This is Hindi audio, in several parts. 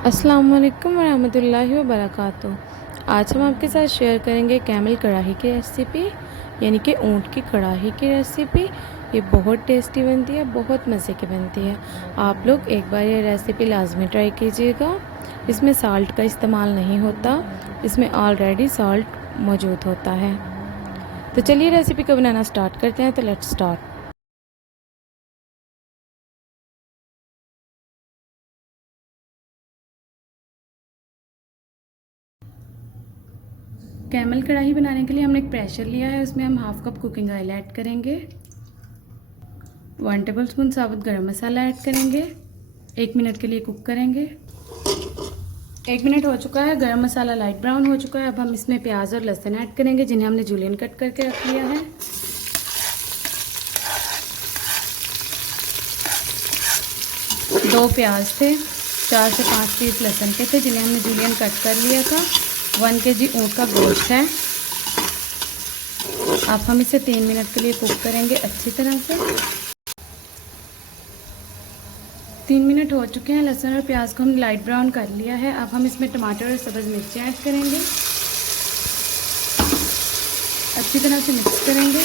अस्सलाम वालेकुम वरहमतुल्लाहि वबरकातुहू। आज हम आपके साथ शेयर करेंगे कैमल कढ़ाई की रेसिपी, यानी कि ऊँट की कढ़ाई की रेसिपी। ये बहुत टेस्टी बनती है, बहुत मज़े की बनती है। आप लोग एक बार ये रेसिपी लाजमी ट्राई कीजिएगा। इसमें साल्ट का इस्तेमाल नहीं होता, इसमें ऑलरेडी साल्ट मौजूद होता है। तो चलिए रेसिपी को बनाना स्टार्ट करते हैं। तो लेट्स स्टार्ट। कैमल कढ़ाई बनाने के लिए हमने एक प्रेशर लिया है, उसमें हम half cup cooking oil add करेंगे, 1 टेबलस्पून साबुत गरम मसाला ऐड करेंगे, 1 मिनट के लिए कुक करेंगे। 1 मिनट हो चुका है, गरम मसाला लाइट ब्राउन हो चुका है। अब हम इसमें प्याज और लहसुन ऐड करेंगे, जिन्हें हमने जूलियन कट करके रख लिया है। दो प्याज थे, 4 से 5 पीस लहसुन के थे, जिन्हें हमने जूलियन कट कर लिया था। 1 केजी ऊँट का गोश्त है। अब हम इसे 3 मिनट के लिए कुक करेंगे अच्छी तरह से। 3 मिनट हो चुके हैं। लहसुन और प्याज को हमने लाइट ब्राउन कर लिया है। अब हम इसमें टमाटर और सब्ज़ मिर्ची ऐड करेंगे, अच्छी तरह से मिक्स करेंगे।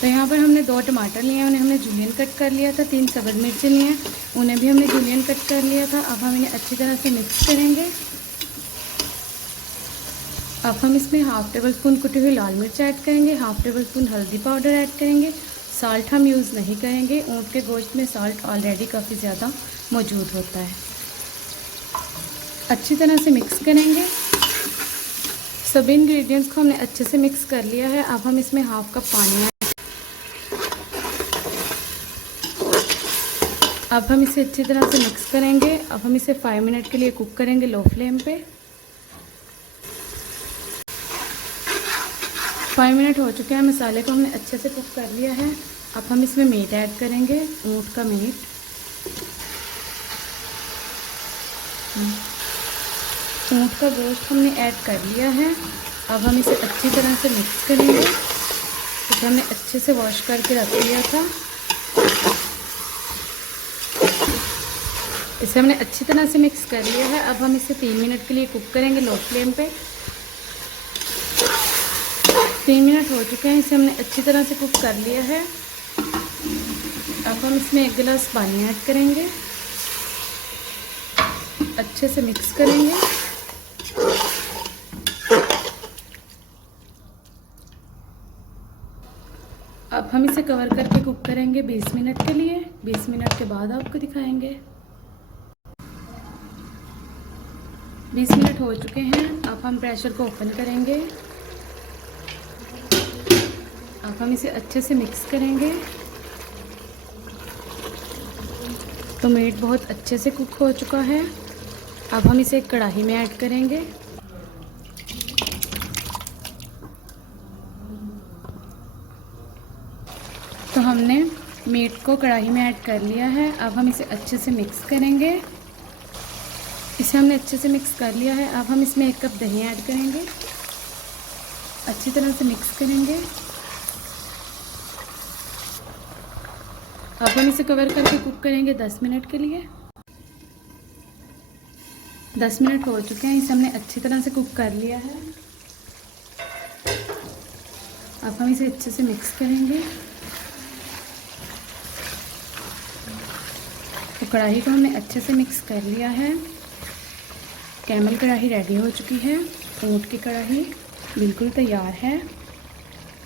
तो यहाँ पर हमने 2 टमाटर लिए हैं, उन्हें हमने जूलियन कट कर लिया था। 3 सब्ज़ मिर्ची लिए हैं, उन्हें भी हमने जूलियन कट कर लिया था। अब हम इन्हें अच्छी तरह से मिक्स करेंगे। अब हम इसमें हाफ़ टेबल स्पून कुटी हुई लाल मिर्च ऐड करेंगे, हाफ़ टेबल स्पून हल्दी पाउडर ऐड करेंगे। साल्ट हम यूज़ नहीं करेंगे, ऊँट के गोश्त में साल्ट ऑलरेडी काफ़ी ज़्यादा मौजूद होता है। अच्छी तरह से मिक्स करेंगे। सभी इंग्रेडिएंट्स को हमने अच्छे से मिक्स कर लिया है। अब हम इसमें हाफ़ कप पानी ऐड, अब हम इसे अच्छी तरह से मिक्स करेंगे। अब हम इसे 5 मिनट के लिए कुक करेंगे लो फ्लेम पे। 5 मिनट हो चुके हैं, मसाले को हमने अच्छे से कुक कर लिया है। अब हम इसमें मीट ऐड करेंगे, ऊँट का मीट। ऊँट का गोश्त हमने ऐड कर लिया है। अब हम इसे अच्छी तरह से मिक्स करेंगे। इसे हमने अच्छे से वॉश करके रख लिया था। इसे हमने अच्छी तरह से मिक्स कर लिया है। अब हम इसे 3 मिनट के लिए कुक करेंगे लो फ्लेम पे। 3 मिनट हो चुके हैं, इसे हमने अच्छी तरह से कुक कर लिया है। अब हम इसमें 1 गिलास पानी ऐड करेंगे, अच्छे से मिक्स करेंगे। अब हम इसे कवर करके कुक करेंगे 20 मिनट के लिए। 20 मिनट के बाद आपको दिखाएंगे। 20 मिनट हो चुके हैं। अब हम प्रेशर को ओपन करेंगे। अब हम इसे अच्छे से मिक्स करेंगे। तो मीट बहुत अच्छे से कुक हो चुका है। अब हम इसे एक कढ़ाई में ऐड करेंगे। तो हमने मीट को कढ़ाई में ऐड कर लिया है। अब हम इसे अच्छे से मिक्स करेंगे। इसे हमने अच्छे से मिक्स कर लिया है। अब हम इसमें 1 कप दही ऐड करेंगे, अच्छी तरह से मिक्स करेंगे। अब हम इसे कवर करके कुक करेंगे 10 मिनट के लिए। 10 मिनट हो चुके हैं, इसे हमने अच्छी तरह से कुक कर लिया है। अब हम इसे अच्छे से मिक्स करेंगे। तो कढ़ाई को हमने अच्छे से मिक्स कर लिया है। कैमल कढ़ाई रेडी हो चुकी है। ऊँट की कढ़ाई बिल्कुल तैयार है।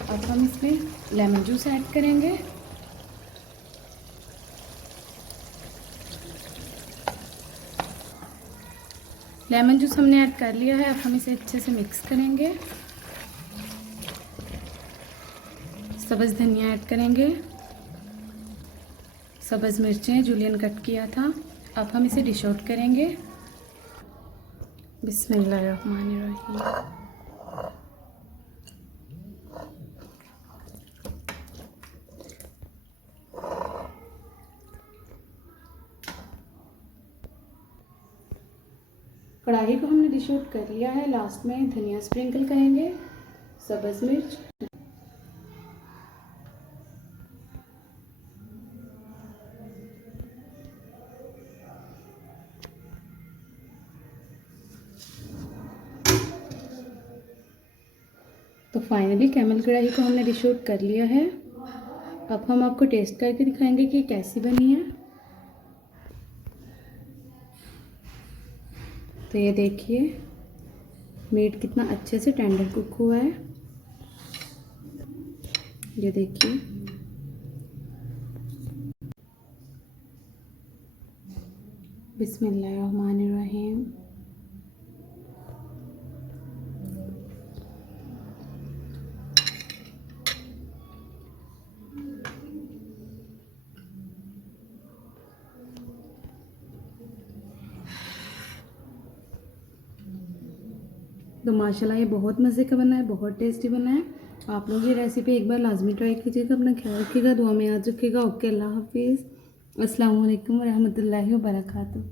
अब हम इसमें लेमन जूस ऐड करेंगे। लेमन जूस हमने ऐड कर लिया है। अब हम इसे अच्छे से मिक्स करेंगे। सब्ज़ धनिया ऐड करेंगे, सब्ज़ मिर्चें जूलियन कट किया था। अब हम इसे डिश आउट करेंगे। बिस्मिल्लाहिर्रहमानिर्रहीम। कढ़ाई को हमने डिश आउट कर लिया है। लास्ट में धनिया स्प्रिंकल करेंगे, सब्ज़ मिर्च, फाइनली कैमल कढ़ाई को हमने डिश आउट कर लिया है। अब हम आपको टेस्ट करके दिखाएंगे कि कैसी बनी है। तो ये देखिए मीट कितना अच्छे से टेंडर कुक हुआ है। ये देखिए बिस्मिल्लाहिर्रहमानिर्रहीम। तो माशाल्लाह ये बहुत मज़े का बना है, बहुत टेस्टी बना है। आप लोग ये रेसिपी एक बार लाजमी ट्राई कीजिएगा। अपना ख्याल रखिएगा, दुआ में याद रखिएगा। ओके, अल्लाह हाफिज़। अस्सलाम वालेकुम रहमतुल्लाहि व बरकातुहू।